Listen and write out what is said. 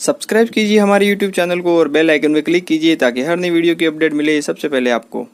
Subscribe कीजिए हमारे YouTube channel को और बेल आइकन पर क्लिक कीजिए ताकि हर नई वीडियो की अपडेट मिले सबसे पहले आपको।